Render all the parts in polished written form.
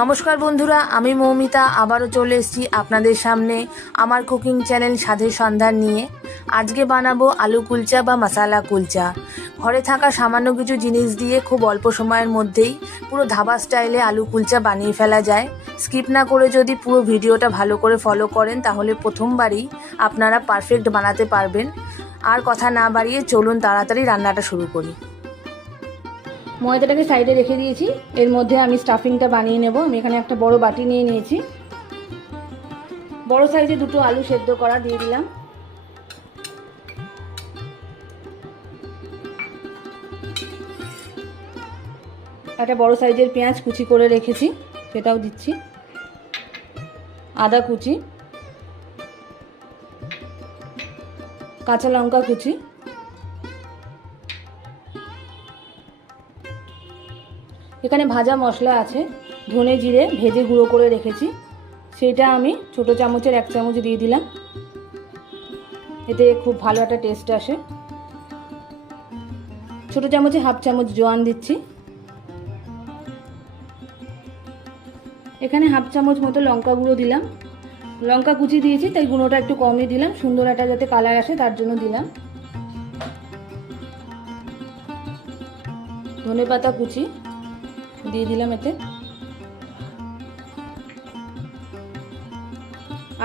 নমস্কার বন্ধুরা, আমি মৌমিতা আবারও চলে এসেছি আপনাদের সামনে আমার কুকিং চ্যানেল স্বাদের সন্ধান নিয়ে। আজকে বানাবো আলু কুলচা বা মশালা কুলচা। ঘরে থাকা সামান্য কিছু জিনিস দিয়ে খুব অল্প সময়ের মধ্যেই পুরো ধাবা স্টাইলে আলু কুলচা বানিয়ে ফেলা যায়। স্কিপ না করে যদি পুরো ভিডিওটা ভালো করে ফলো করেন তাহলে প্রথমবারই আপনারা পারফেক্ট বানাতে পারবেন। আর কথা না বাড়িয়ে চলুন তাড়াতাড়ি রান্নাটা শুরু করি। ময়দাটাকে সাইডে রেখে দিয়েছি। এর মধ্যে আমি স্টাফিংটা বানিয়ে নেব। আমি এখানে একটা বড় বাটি নিয়ে নিয়েছি। বড় সাইজে দুটো আলু সেদ্ধ করা দিয়ে দিলাম। একটা বড় সাইজের পেঁয়াজ কুচি করে রেখেছি, সেটাও দিচ্ছি। আদা কুচি, কাঁচা লঙ্কা কুচি, এখানে ভাজা মশলা আছে, ধনে জিরে ভেজে গুঁড়ো করে রেখেছি, সেটা আমি ছোটো চামচের 1 চামচ দিয়ে দিলাম। এতে খুব ভালো একটা টেস্ট আসে। ছোটো চামচে 1/2 চামচ জোয়ান দিচ্ছি। এখানে 1/2 চামচ মতো লঙ্কা গুঁড়ো দিলাম। লঙ্কা কুচি দিয়েছি তাই গুঁড়োটা একটু কমই দিলাম, সুন্দর একটা যাতে কালার আসে তার জন্য দিলাম। ধনে পাতা কুচি দিয়ে দিলাম এতে।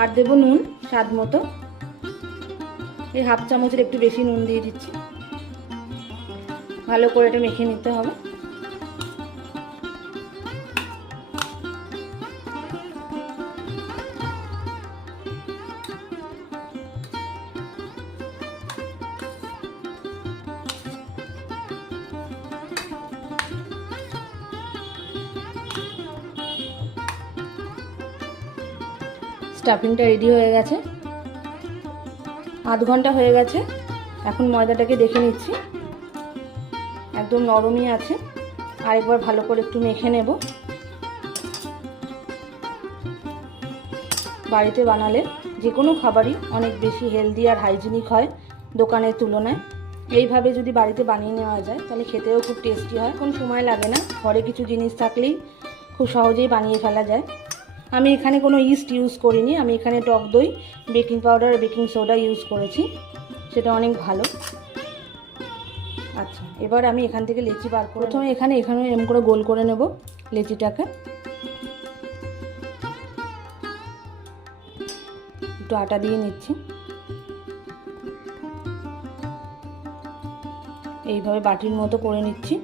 আর দেবো নুন স্বাদ মতো। এই 1/2 চামচের একটু বেশি নুন দিয়ে দিচ্ছি। ভালো করে এটা মেখে নিতে হবে। স্টাফিংটা রেডি হয়ে গেছে। আধ ঘন্টা হয়ে গেছে। এখন ময়দাটাকে দেখে নিচ্ছি, একদম নরমই আছে। আরেকবার ভালো করে একটু মেখে নেব। বাড়িতে বানালে যে কোনো খাবারই অনেক বেশি হেলদি আর হাইজিনিক হয় দোকানের তুলনায়। এইভাবে যদি বাড়িতে বানিয়ে নেওয়া যায় তাহলে খেতেও খুব টেস্টি হয়, কোনো সময় লাগে না। ঘরে কিছু জিনিস থাকলেই খুব সহজেই বানিয়ে ফেলা যায়। আমি এখানে কোনো ইস্ট ইউজ করিনি, আমি এখানে টক দই, বেকিং পাউডার আর বেকিং সোডা ইউজ করেছি, সেটা অনেক ভালো। আচ্ছা, এবার আমি এখান থেকে লেচি বার করে প্রথমে এখানে এরকম করে গোল করে নেব লেচিটাকে। একটু আটা দিয়ে নিচ্ছি। এইভাবে বাটির মতো করে নিচ্ছি।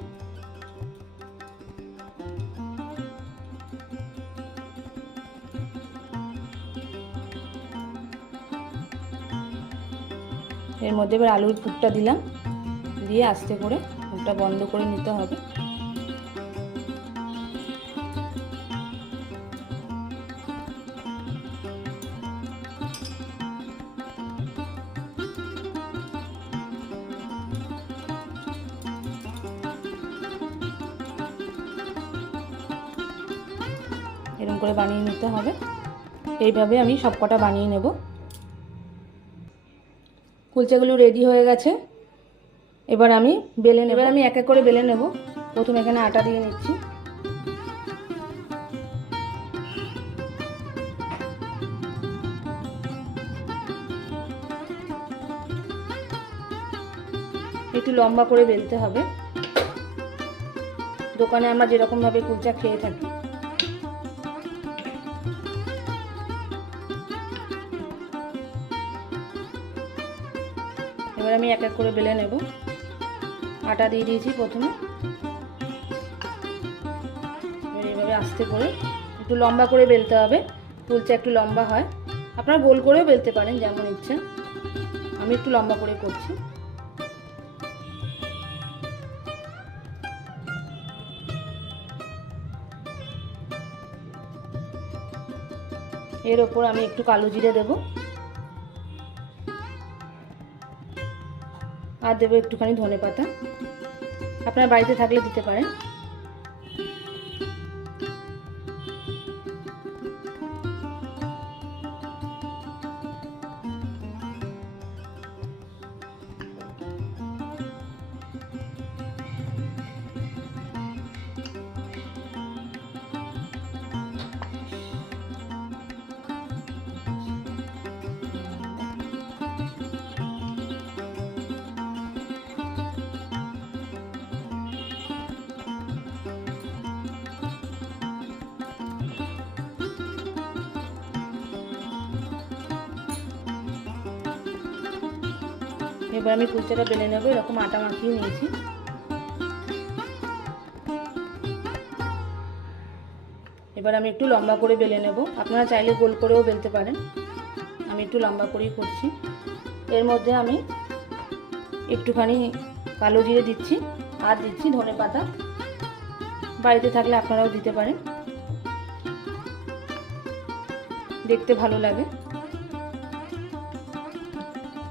এর মধ্যে এবার আলুর পুরটা দিলাম, দিয়ে আস্তে করে মুখটা বন্ধ করে নিতে হবে। এরকম করে বানিয়ে নিতে হবে। এইভাবে আমি সব কটা বানিয়ে নেব। কুলচাগুলো রেডি হয়ে গেছে। এবার আমি এক এক করে বেলে নেব। প্রথমে এখানে আটা দিয়ে নিচ্ছি। একটু লম্বা করে বেলতে হবে, দোকানে আমরা যেরকম ভাবে কুলচা খেয়ে থাকি। এবার আমি এক এক করে বেলে নেব। আটা দিয়ে দিয়েছি প্রথমে। এবার এইভাবে আস্তে করে একটু লম্বা করে বেলতে হবে। কুলচা একটু লম্বা হয়, আপনারা গোল করেও বেলতে পারেন যেমন ইচ্ছা। আমি একটু লম্বা করে করছি। এর ওপর আমি একটু কালো জিরে দেব, আর দেবো একটুখানি ধনে পাতা। আপনার বাড়িতে থাকলে দিতে পারেন। এবার আমি কুলচাটা বেলে নেবো। এরকম আটা মাখিয়ে নিয়েছি। এবার আমি একটু লম্বা করে বেলে নেব। আপনারা চাইলে গোল করেও বেলতে পারেন, আমি একটু লম্বা করেই করছি। এর মধ্যে আমি একটুখানি কালো জিরে দিচ্ছি আর দিচ্ছি ধনে পাতা। বাড়িতে থাকলে আপনারাও দিতে পারেন, দেখতে ভালো লাগে।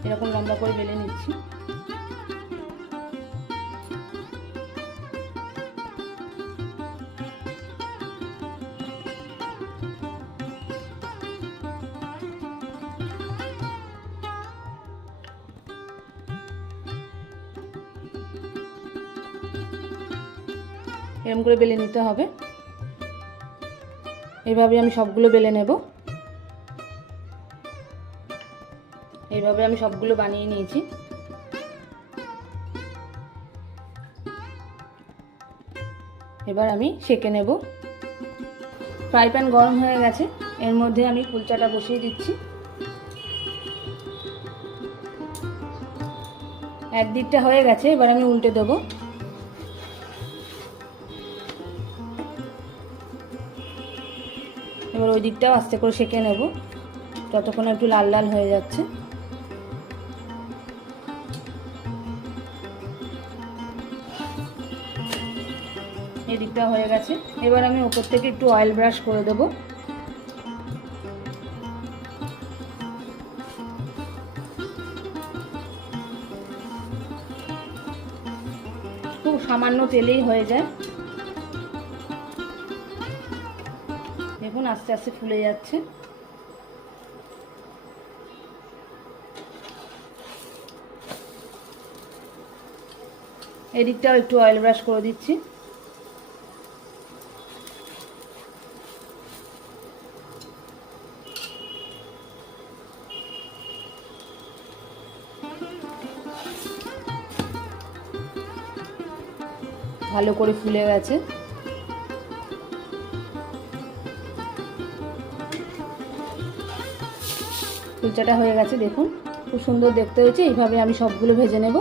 এরকম লম্বা করে বেলে নিচ্ছি। এরকম করে বেলে নিতে হবে। এইভাবে আমি সবগুলো বেলে নেব। এইভাবে আমি সবগুলো বানিয়ে নিয়েছি। এবার আমি সেঁকে নেব। ফ্রাই প্যান গরম হয়ে গেছে, এর মধ্যে আমি কুলচাটা বসিয়ে দিচ্ছি। একদিকটা হয়ে গেছে, এবার আমি উল্টে দেবো। এবার ওই দিকটাও আস্তে করে সেঁকে নেব, ততক্ষণ একটু লাল লাল হয়ে যাচ্ছে। এই দিকটা হয়ে গেছে। এবার আমি উপর থেকে একটু অয়েল ব্রাশ করে দেব। খুব সামান্য তেলেই হয়ে যায়। দেখুন আস্তে আস্তে ফুলে যাচ্ছে। এদিকটাও একটু অয়েল ব্রাশ করে দিচ্ছি। ভালো করে ফুলে গেছে। কুলচাটা হয়ে গেছে, দেখুন খুব সুন্দর দেখতে হয়েছে। এইভাবে আমি সবগুলো ভেজে নেব।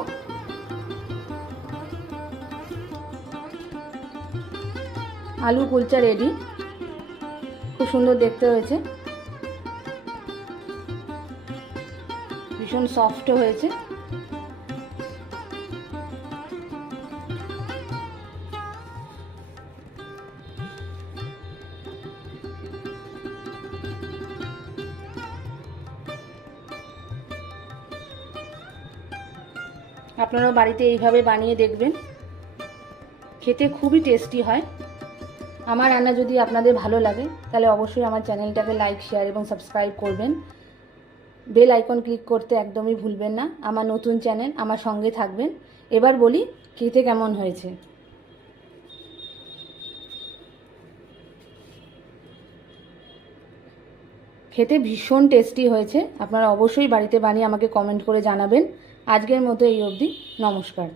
আলু কুলচা রেডি। খুব সুন্দর দেখতে হয়েছে, ভীষণ সফটও হয়েছে। আপনারাও বাড়িতে এইভাবে বানিয়ে দেখবেন, খেতে খুবই টেস্টি হয়। আমার রান্না যদি আপনাদের ভালো লাগে তাহলে অবশ্যই আমার চ্যানেলটাকে লাইক, শেয়ার এবং সাবস্ক্রাইব করবেন। বেল আইকন ক্লিক করতে একদমই ভুলবেন না। আমার নতুন চ্যানেল, আমার সঙ্গে থাকবেন। এবার বলি খেতে কেমন হয়েছে। খেতে ভীষণ টেস্টি হয়েছে। আপনারা অবশ্যই বাড়িতে বানিয়ে আমাকে কমেন্ট করে জানাবেন। আজকের মতো এই অবধি, নমস্কার।